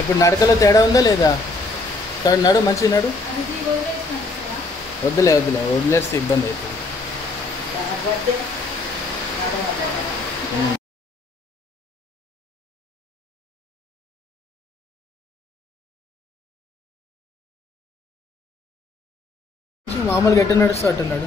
ఇప్పుడు నడకలో తేడా ఉందా లేదా? నడు మంచిగా నడు. వద్దులే వదిలేస్తే ఇబ్బంది అవుతుంది. మామూలుగా ఎట్ట నడుస్తా అట్టున్నాడు.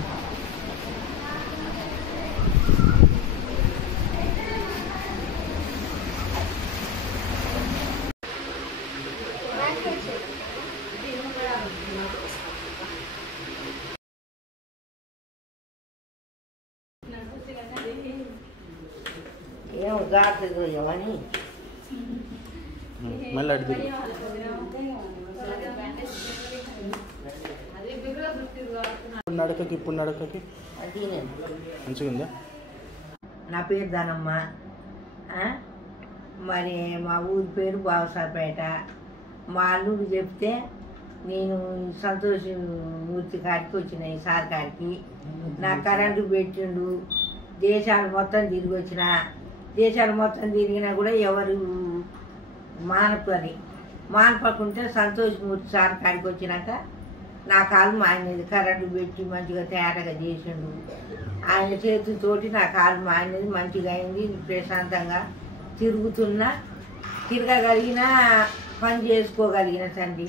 మళ్ళీ అడుగు నడకకి ఇప్పుడు నడకకి మంచిగా ఉందా? నా పేరు దానమ్మ. మరి మా ఊరి పేరు బావసాపేట. మా అల్లుడు చెప్తే నేను సంతోష్ మూర్తి కాడికి వచ్చిన, ఈ సార్ కాడికి. నా కరెంటు పెట్టిండు. దేశాలు మొత్తం తిరిగి వచ్చిన. దేశాలు మొత్తం తిరిగినా కూడా ఎవరు మానపకుంటే సంతోష్ మూర్తి సార్ కాడికి వచ్చినాక నా కాలు మానేది. కరెంటు పెట్టి మంచిగా తేటగా చేసిండు. ఆయన చేతితోటి నా కాలు మానేది మంచిగా అయింది. ప్రశాంతంగా తిరుగుతున్నా, తిరగగలిగిన, పని చేసుకోగలిగిన తండ్రి.